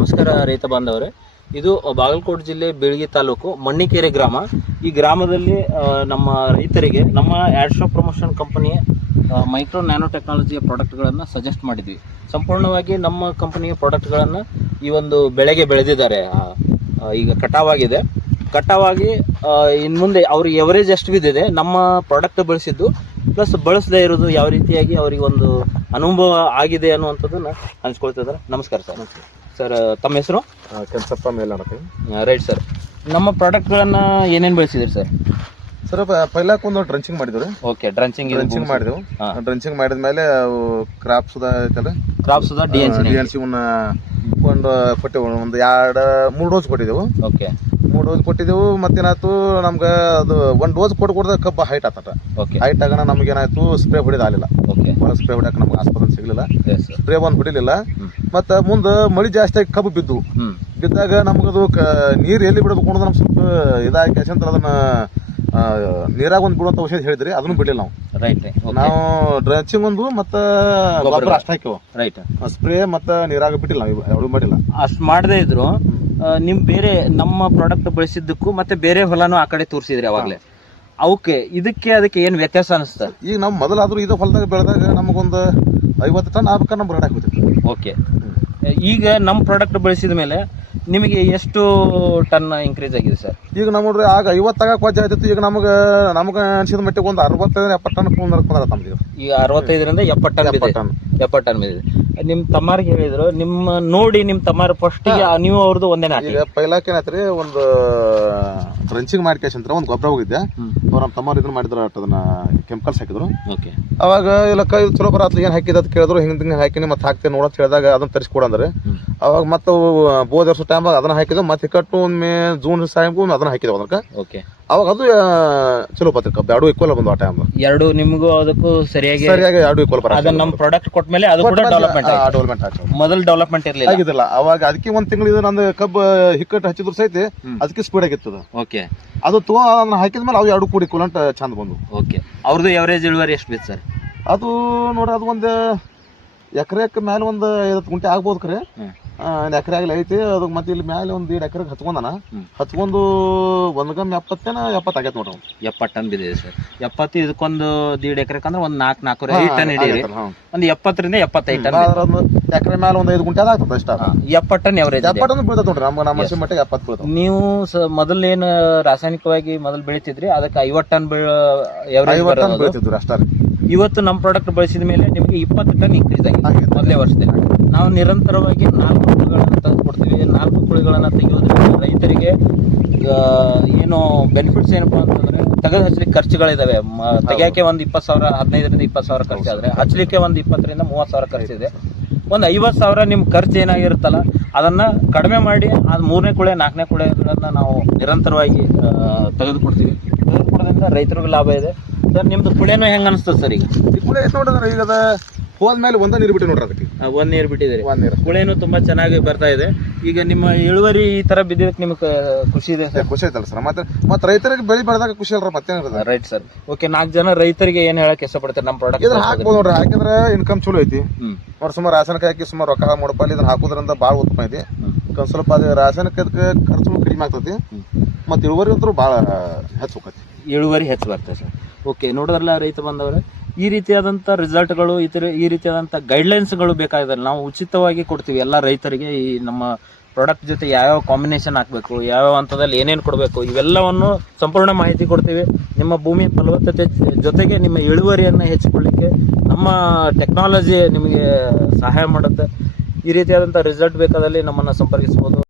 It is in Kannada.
ನಮಸ್ಕಾರ ರೈತ ಬಾಂಧವರೇ. ಇದು ಬಾಗಲಕೋಟೆ ಜಿಲ್ಲೆ ಬೀಳಗಿ ತಾಲೂಕು ಮಣ್ಣಿಕೆರೆ ಗ್ರಾಮ. ಈ ಗ್ರಾಮದಲ್ಲಿ ನಮ್ಮ ರೈತರಿಗೆ ನಮ್ಮ ಆಡ್ಶೋ ಪ್ರಮೋಷನ್ ಕಂಪನಿಯ ಮೈಕ್ರೋ ನ್ಯಾನೋ ಟೆಕ್ನಾಲಜಿಯ ಪ್ರಾಡಕ್ಟ್ಗಳನ್ನು ಸಜೆಸ್ಟ್ ಮಾಡಿದ್ವಿ. ಸಂಪೂರ್ಣವಾಗಿ ನಮ್ಮ ಕಂಪನಿಯ ಪ್ರಾಡಕ್ಟ್ಗಳನ್ನು ಈ ಒಂದು ಬೆಳೆಗೆ ಬೆಳೆದಿದ್ದಾರೆ. ಈಗ ಕಟಾವಾಗಿ ಇನ್ನು ಮುಂದೆ ಅವ್ರಿಗೆ ಎವರೇಜ್ ಎಷ್ಟು ಬಿದ್ದಿದೆ ನಮ್ಮ ಪ್ರಾಡಕ್ಟ್ ಬಳಸಿದ್ದು ಪ್ಲಸ್ ಬಳಸದೇ ಇರೋದು ಯಾವ ರೀತಿಯಾಗಿ ಅವರಿಗೆ ಒಂದು ಅನುಭವ ಆಗಿದೆ ಅನ್ನುವಂಥದ್ದನ್ನು ಹಂಚ್ಕೊಳ್ತಿದ್ದಾರೆ. ನಮಸ್ಕಾರ ಸರ್. ಸರ್, ತಮ್ಮ ಹೆಸರು? ಕೆಂಚಪ್ಪ ಮೇಲಣತಿ. Right sir. ನಮ್ಮ ಪ್ರಾಡಕ್ಟ್ಗಳನ್ನು ಏನೇನು ಬೆಳೆಸಿದ್ರಿ ಸರ್? ಸರ್, ಪೈಲಾಕ್ ಒಂದು ಡ್ರಂಚಿಂಗ್ ಮಾಡಿದ್ವಿ. ಓಕೆ, ಡ್ರಂಚಿಂಗ್ ಮಾಡಿದೆವು. ಡ್ರಂಚಿಂಗ್ ಮಾಡಿದ್ಮೇಲೆ ಕ್ರಾಪ್ ಸುಧಾ ಐತಲ್ಲ, ಕ್ರಾಪ್ ಸುಧಾ DNC ಒಂದು ಕೊಟ್ಟೆವು. ಒಂದು 2-3 ಡೋಸ್ ಕೊಟ್ಟಿದ್ದೆವು. ಓಕೆ, 3 ಡೋಸ್ ಕೊಟ್ಟಿದ್ದೆವು. ಮತ್ತೇನಾಯ್ತು, ನಮ್ಗೆ ಅದು 1 ಡೋಸ್ ಕೊಡ್ದ ಕಬ್ಬ ಹೈಟ್ ಆತ. ಹೈಟ್ ಆಗೋಣ ನಮ್ಗೇನಾಯ್ತು, ಸ್ಪ್ರೇ ಹೊಡಿದಾಗಲಿಲ್ಲ. ಸ್ಪ್ರೇ ಹೊಡ್ಯಾಕ ನಮ್ಗೆ ಆಸ್ಪತ್ರೆ ಸಿಗ್ಲಿಲ್ಲ, ಸ್ಪ್ರೇ ಒಂದು ಹೊಡಿಲಿಲ್ಲ. ಮತ್ತ ಮುಂದೆ ಮಳಿ ಜಾಸ್ತಿ ಆಗಿ ಕಬ್ಬು ಬಿದ್ದಾಗ ನಮಗದು ನೀರು ಎಲ್ಲಿ ಬಿಡಬೇಕು ಅನ್ನೋದು ನಮ್ಗೆ ಸ್ವಲ್ಪ ಇದಾಗಿ ಅಂತ ಅದನ್ನ ನೀರಾಗ ಒಂದು ಬಿಡುವಂತ ಔಷಧಿ ಹೇಳಿದ್ರಿ, ಅದನ್ನು ಬಿಡಲಿಲ್ಲ ನಾವು. ರೈಟ್. ನಾವು ಡ್ರಂಚಿಂಗ್ ಒಂದು ಮತ್ತೆ ಗೊಬ್ಬರ ಅಷ್ಟು ಹಾಕಿವು. ರೈಟ್. ಸ್ಪ್ರೇ ಮತ್ತೆ ನೀರಾಗ ಬಿಟ್ಟಿಲ್ಲ, ನಾವು ಯಾವುದು ಮಾಡಿಲ್ಲ. ಅಷ್ಟು ಮಾಡದೇ ಇದ್ರು ನಿಮ್ ಬೇರೆ ನಮ್ಮ ಪ್ರಾಡಕ್ಟ್ ಬಳಸಿದ್ದಕ್ಕೂ ಮತ್ತೆ ಬೇರೆ ಹೊಲನೂ ಆ ಕಡೆ ತೋರಿಸಿದ್ರಿ ಅವಾಗಲೇ. ಅವಕ್ಕೆ ಅದಕ್ಕೆ ಏನ್ ವ್ಯತ್ಯಾಸ ಅನಿಸ್ತ? ಈಗ ನಾವು ಮೊದಲಾದ್ರೂ ಇದು ಹೊಲದಾಗ ಬೆಳೆದಾಗ ನಮಗೊಂದು 50 ಟನ್ ಆಗ್ಬೇಕಾದ್ರೆ ನಮ್ಗೆ ರೇಟ್ ಹಾಕ್ಬಿಟ್ಟಿತ್ತು. ಓಕೆ, ಈಗ ನಮ್ಮ ಪ್ರಾಡಕ್ಟ್ ಬಳಸಿದ ಮೇಲೆ ನಿಮಗೆ ಎಷ್ಟು ಟನ್ ಇನ್ಕ್ರೀಸ್ ಆಗಿದೆ ಸರ್? ಈಗ ನೋಡ್ರಿ, ಆಗ 50 ಆಗಕ್ಕೆ ವಜ್ಜೆ ಆಯ್ತಿತ್ತು. ಈಗ ನಮ್ಗೆ ಅನ್ಸಿದ ಮಟ್ಟಿಗೆ ಒಂದು 65-70 ಟನ್ ನಮ್ಗೆ. ಈಗ 65ರಿಂದ 70 ಟನ್ ಬಿದ್ದಿದೆ. ನಿಮ್ ತಮ್ಮಾರಿಗೆ ಹೇಳಿದ್ರು, ನಿಮ್ಮ ನೋಡಿ ನಿಮ್ ತಮ್ಮಾರ ಫಸ್ಟ್ ನೀವು ಅವ್ರದ್ದು ಒಂದೇ ನಾಟಿ. ಈಗ ಪೈಲಾಕ್ ಏನಾಯ್ತ್ರಿ, ಒಂದು ಡ್ರಂಚಿಂಗ್ ಮಾಡ್ಕೇಶಂತ್ರ ಒಂದು ಗೊಬ್ಬರ ಹೋಗಿದ್ದೆ. ಅವ್ರ ನಮ್ಮ ತಮ್ಮಾರು ಇದನ್ನ ಮಾಡಿದ್ರು, ಅದನ್ನ ಕೆಮಿಕಲ್ಸ್ ಹಾಕಿದ್ರು. ಓಕೆ, ಅವಾಗ ಇಲ್ಲ ಕೈ ಚಲೋ ಬರತ್ಲ, ಏನ್ ಹಾಕಿದ ಅಂತ ಕೇಳಿದ್ರು. ಹಿಂಗೆ ಹಾಕಿನಿ ಮತ್ತೆ ಹಾಕ್ತೇನೆ ನೋಡಂತ ಹೇಳಿದಾಗ ಅದನ್ನ ತರಿಸ್ಕೊಡಂದ್ರೆ ಅವಾಗ ಮತ್ತೆ ಬೋದ್ ವರ್ಷ ಟೈಮ್ ಅದನ್ನ ಹಾಕಿದ್ವು. ಮತ್ತೆ ಕಟ್ಟು ಒಮ್ಮೆ ಜೂನ್ ಸಾಯಂಗೂ ಅದನ್ನ ಹಾಕಿದ್ವು ಅದಕ್ಕೆ. ಓಕೆ, ಅವಾಗ ಅದು ಚಲೋ ಬರ್ತದೆ ಕಬ್ಬು. 2 ಈಕ್ವಲ್ ಬಂದು ಆ ಟೈಮ್. 2 ನಿಮಗೂ ಅದಕ್ಕೂ ಸರಿಯಾಗಿ 2 ಈಕ್ವಲ್ ಬರ. ಅದನ್ನ ನಮ್ಮ ಪ್ರಾಡಕ್ಟ್ ಕೊಟ್ಮೇಲೆ ಅದು ಕೂಡ ಡೆವಲಪ್ಮೆಂಟ್ ಆಯ್ತು. ಮೊದಲು ಡೆವಲಪ್ಮೆಂಟ್ ಇರಲಿಲ್ಲ. ಅವಾಗ ಅದಕ್ಕೆ ಒಂದ್ ತಿಂಗಳು ನಂದು ಕಬ್ಬು ಹಿಕ್ಕಟ್ಟು ಹಚ್ಚಿದ್ರು ಸಹಿತ ಅದಕ್ಕೆ ಸ್ಪೀಡ್ ಆಗಿತ್ತು. ಓಕೆ, ಅದು ಹಾಕಿದ್ಮೇಲೆ ಅವು 2 ಕೂಡಿ ಕೂಲಂಟ್ ಚಂದ ಬಂದು. ಓಕೆ, ಅವ್ರದ್ದು ಎವರೇಜ್ ಇಳುವರಿ ಎಷ್ಟು ಬಿತ್ತು ಸರ್? ಅದು ನೋಡ್ರಿ, ಅದು ಒಂದು ಎಕರೆಕ್ಕೆ ಮೇಲೆ ಒಂದು 50 ಗುಂಟೆ ಆಗ್ಬೋದು. ಖರೆ ಎಕರೆ ಆಗಲಿ ಐತಿ ಅದು. ಮತ್ತೆ ಇಲ್ಲಿ ಮೇಲೆ ಒಂದು 1.5 ಎಕರೆಗೆ ಹಚ್ಕೊಂಡು ಒಂದ್ಗಮ್ 70 ಆಗೈತೆ ನೋಡ್ರಿ. 70 ಟನ್ ಬಿದ್ದಿದೆ ಸರ್. 70 ಇದಕ್ಕೊಂದು 1.5 ಎಕರೆಗೆ ಅಂದ್ರೆ ಒಂದು 4-4.5 ಟನ್ ಹಿಡಿಯಿರಿ. ಒಂದು 70ರಿಂದ 75 ಟನ್ ಎಕರೆ ಮೇಲೆ ಒಂದು 5 ಗುಂಟೆ ಆಗ್ತದೆ ಅಷ್ಟ. 70 ಟನ್ ಎವರೇಜ್. 70 ಟನ್ ಬೀಳ್ತದೆ ನೋಡ್ರಿ. ನಮ್ಮ ಮಟ್ಟಿಗೆ 70 ಬೀಳ್ತದೆ. ನೀವು ಮೊದಲೇನು ರಾಸಾಯನಿಕವಾಗಿ ಮೊದಲು ಬೆಳಿತಿದ್ರಿ, ಅದಕ್ಕೆ 50 ಟನ್ ಎವರೇಜ್ ಬೀಳ್ತಿದ್ರು ಅಷ್ಟ. ಇವತ್ತು ನಮ್ಮ ಪ್ರಾಡಕ್ಟ್ ಬಳಸಿದ ಮೇಲೆ ನಿಮಗೆ 20 ಟನ್ ಇನ್ಕ್ರೀಸ್ ಆಗಿದೆ ಮೊದಲೇ ವರ್ಷದಲ್ಲಿ. ನಾವು ನಿರಂತರವಾಗಿ 4 ಕುಳಿಗಳನ್ನು ತೆಗೆದುಕೊಡ್ತೀವಿ. 4 ಕುಳಿಗಳನ್ನು ತೆಗೆಯೋದ್ರಿಂದ ರೈತರಿಗೆ ಏನು ಬೆನಿಫಿಟ್ಸ್ ಏನಪ್ಪಾ ಅಂತಂದ್ರೆ, ತೆಗೆದು ಹಚ್ಚಲಿಕ್ಕೆ ಖರ್ಚುಗಳಿದಾವೆ. ತೆಗಿಯಕ್ಕೆ ಒಂದು 20,000, 15ರಿಂದ 20,000 ಖರ್ಚಾದ್ರೆ, ಹಚ್ಚಲಿಕ್ಕೆ ಒಂದು 20ರಿಂದ 30,000 ಖರ್ಚಿದೆ. ಒಂದು 50,000 ನಿಮ್ಮ ಖರ್ಚು ಏನಾಗಿರುತ್ತಲ್ಲ ಅದನ್ನ ಕಡಿಮೆ ಮಾಡಿ ಅದು 3ನೇ ಕುಳೆ 4ನೇ ಕುಳೆಗಳನ್ನ ನಾವು ನಿರಂತರವಾಗಿ ತೆಗೆದುಕೊಡ್ತೀವಿ. ತೆಗೆದುಕೊಡೋದ್ರಿಂದ ರೈತರಿಗೂ ಲಾಭ ಇದೆ. ಸರ್, ನಿಮ್ದು ಕುಳೆನೂ ಹೆಂಗ ಅನಿಸ್ತದೆ ಸರ್? ಈಗ ಕುಳೆ ನೋಡಿದ್ರೆ ಈಗ ಹೋದ್ಮೇಲೆ ಒಂದ ನೀರು ಬಿಟ್ಟು ನೋಡ್ರಿ, ಅದಕ್ಕೆ ಒಂದ್ ನೀರು ಬಿಟ್ಟಿದ್ದೀರಿ. ಕುಳೆನೂ ತುಂಬಾ ಚೆನ್ನಾಗಿ ಬರ್ತಾ ಇದೆ. ಈಗ ನಿಮ್ಮ ಇಳುವರಿ ಈ ತರ ಬಿದ್ದಿದ್ದಕ್ಕೆ ನಿಮ್ಗೆ ಖುಷಿ ಇದೆ ಸರ್? ಖುಷಿ ಆಯ್ತಲ್ಲ ಸರ್. ಮತ್ತೆ ರೈತರಿಗೆ ಬೆಳೆ ಬೆಳೆದಾಗ ಖುಷಿ ಅಲ್ರ, ಮತ್ತೇನಿರ್ತದೆ. Right sir. ಓಕೆ, 4 ಜನ ರೈತರಿಗೆ ಏನ್ ಹೇಳಕ್ ಇಷ್ಟಪಡ್ತಾರೆ ನಮ್ಮ ಪ್ರಾಡಕ್ಟ್? ಇದನ್ನ ಹಾಕ್ಬೋದು ನೋಡ್ರಿ. ಹಾಕಿದ್ರೆ ಇನ್ಕಮ್ ಚಲೋ ಐತಿ. ಅವ್ರು ಸುಮಾರು ರಾಸಾಯನಿಕ ಹಾಕಿ ಸುಮಾರು ರೊಕ್ಕ ಮಾಡಪ್ಪಲ್ಲಿ ಇದನ್ನ ಹಾಕೋದ್ರಿಂದ ಭಾಳ ಉತ್ತಮ ಐತಿ. ಸ್ವಲ್ಪ ಅದು ರಾಸಾಯನಿಕಕ್ಕೆ ಖರ್ಚು ಕಡಿಮೆ ಆಗ್ತೈತಿ. ಮತ್ತೆ ಇಳುವರಿ ಅಂತೂ ಭಾಳ ಹೆಚ್ಚು ಹೋಗತಿ. ಇಳುವರಿ ಹೆಚ್ಚು ಬರ್ತದೆ ಸರ್. ಓಕೆ, ನೋಡಿದ್ರಲ್ಲ ರೈತ ಬಂದವ್ರೆ, ಈ ರೀತಿಯಾದಂಥ ರಿಸಲ್ಟ್ಗಳು, ಈ ರೀತಿಯಾದಂಥ ಗೈಡ್ಲೈನ್ಸ್ಗಳು ಬೇಕಾಗಿದೆ. ನಾವು ಉಚಿತವಾಗಿ ಕೊಡ್ತೀವಿ ಎಲ್ಲ ರೈತರಿಗೆ. ಈ ನಮ್ಮ ಪ್ರಾಡಕ್ಟ್ ಜೊತೆ ಯಾವ್ಯಾವ ಕಾಂಬಿನೇಷನ್ ಹಾಕಬೇಕು, ಯಾವ್ಯಾವ ಹಂತದಲ್ಲಿ ಏನೇನು ಕೊಡಬೇಕು, ಇವೆಲ್ಲವನ್ನು ಸಂಪೂರ್ಣ ಮಾಹಿತಿ ಕೊಡ್ತೀವಿ. ನಿಮ್ಮ ಭೂಮಿ ಫಲವತ್ತತೆ ಜೊತೆಗೆ ನಿಮ್ಮ ಇಳುವರಿಯನ್ನು ಹೆಚ್ಚಿಕೊಳ್ಳಿಕ್ಕೆ ನಮ್ಮ ಟೆಕ್ನಾಲಜಿ ನಿಮಗೆ ಸಹಾಯ ಮಾಡುತ್ತೆ. ಈ ರೀತಿಯಾದಂಥ ರಿಸಲ್ಟ್ ಬೇಕಾದಲ್ಲಿ ನಮ್ಮನ್ನು ಸಂಪರ್ಕಿಸ್ಬೋದು.